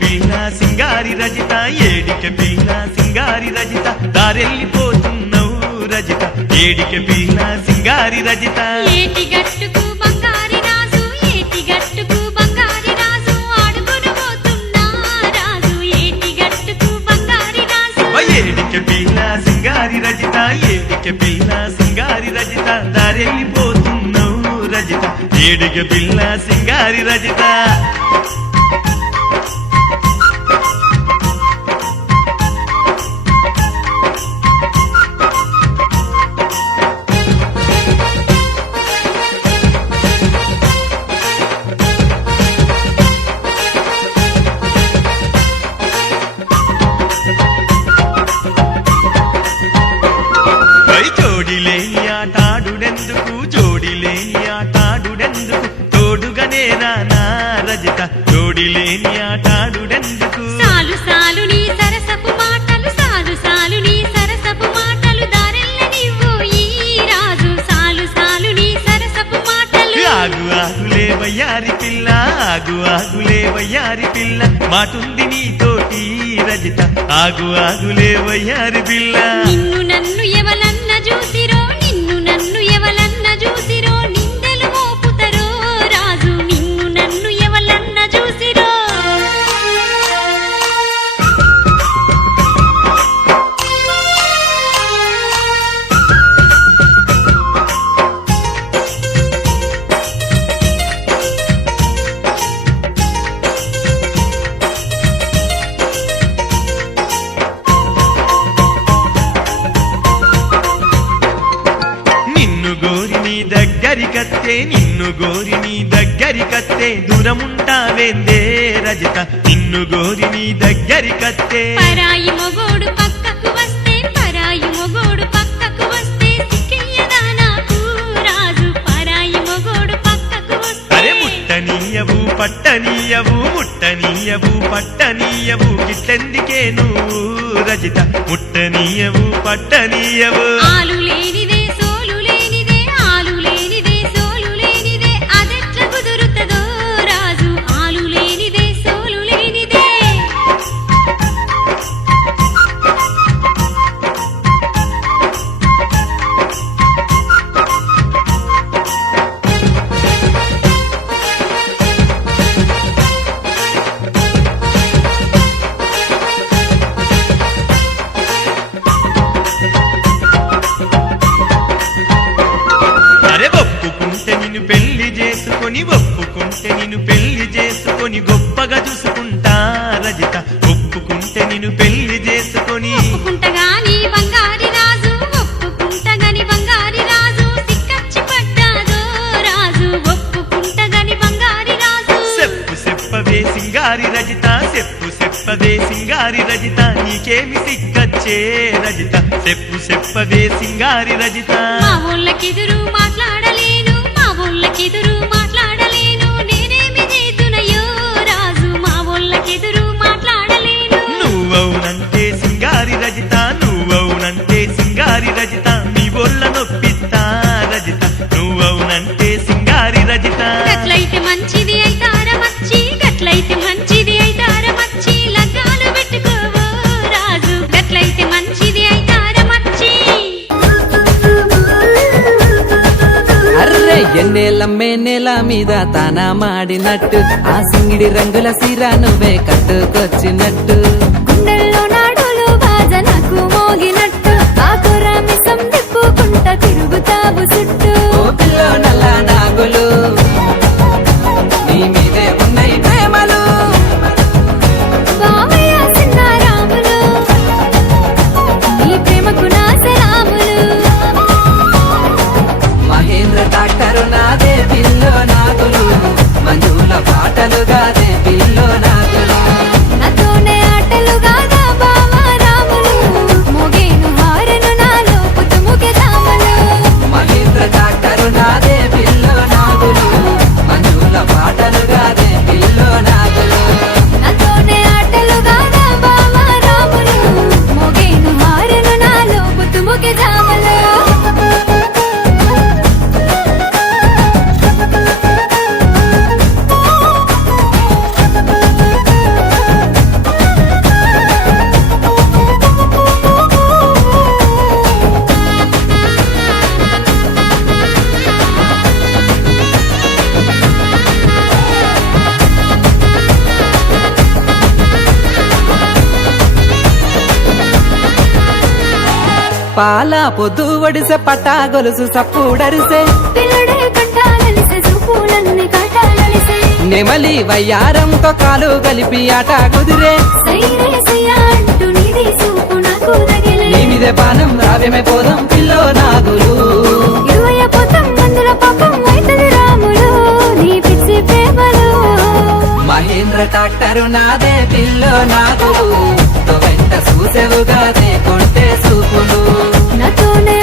పీన సింగారి రజిత ఏడిక పీన సింగారి రజిత దారెళ్ళిపోతున్నావు రజిత. ఏడిక పీన సింగారి రజిత. ఏటి గట్టుకు బంగారి ఏడిక పీన సింగారి రజిత ఏడిక పీన రజిత సింగారి రజిత. పై జోడి లేని ఆటాడుడెందుకు జోడి లేని ఆటాడుడెందుకు తోడుగానే రానా రజిత జోడి లేని ఆటాడుడెందుకు సాలు సాలు నీ సరసపు మాటలు సాలు సాలు నీ సరసపు మాటలు దారెల్ల నీవు ఈ రాజు. సాలు సాలు నీ సరసపు మాటలు. ఆగు ఆగులే వయ్యారి పిల్ల ఆగు ఆగులే వయ్యారి పిల్ల. మాటుంది నీతోటి రజిత ఆగు ఆగులే వయ్యారి పిల్ల. నిన్ను నన్ను ఎవలన్న చూసిరో దగ్గరికత్తే నిన్ను గోరి నీ దగ్గరికత్తే దూరముంటావేందే రజిత. నిన్ను గోరి నీ దగ్గరికత్తే. పరాయి మొగోడు పక్కకు వస్తే పరాయి మొగోడు పక్కకు వస్తే రాజు. పరాయి మొగోడు పక్కకు అరే వస్తే ముట్టనీయవు పట్టనీయవు ముట్టనీయవు పట్టనీయవు గిట్లెందుకే నువ్వు రజిత? ముట్టనీయవు పట్టనీయవు. ఆలు లేనిదే ఒప్పుకుంటే నిన్ను పెళ్ళి చేసుకొని గొప్పగా చూసుకుంటా రజిత. ఒప్పుకుంటే నిన్ను పెళ్ళి చేసుకొని. సింగారి రజిత చెప్పు చెప్పవే సింగారి రజిత. నీకేమి సిగ్గచ్చే రజిత. చెప్పు చెప్పవే సింగారి రజిత. మా ఊళ్ళకెదురు మాట్లాడలేను మా ఊళ్ళకెదురు మాట్లాడలేను సింగారి రజిత. గట్లయితే మంచిది అయితారమచ్చి గట్లయితే మంచిది అయితారమచ్చి లగ్గాలు పెట్టుకోవో రాజు. గట్లయితే మంచిది అయితారమచ్చి అర్రే ఎన్నేళ్ళ మేనేల మీద తాన మాడినట్టు ఆ సింగిడి రంగుల సిర నువ్వే కట్టుకొచ్చినట్టు. ಕಾಣುಗಾದ పాల పొద్దు ఒడిసె పట్టా గొలుసు సప్పుడరిసే నెమలి వయ్యారంతో కాలు కలిపి ఆట కుదిరే. నీ మీదే పానం రావ్యమే పోదాం పిల్లో నాగులు. మహేంద్ర ట్రాక్టరు నాదే పిల్లో నాగులు. వెంట చూసేవుగాదే కొంటే చూపులు నాతోనే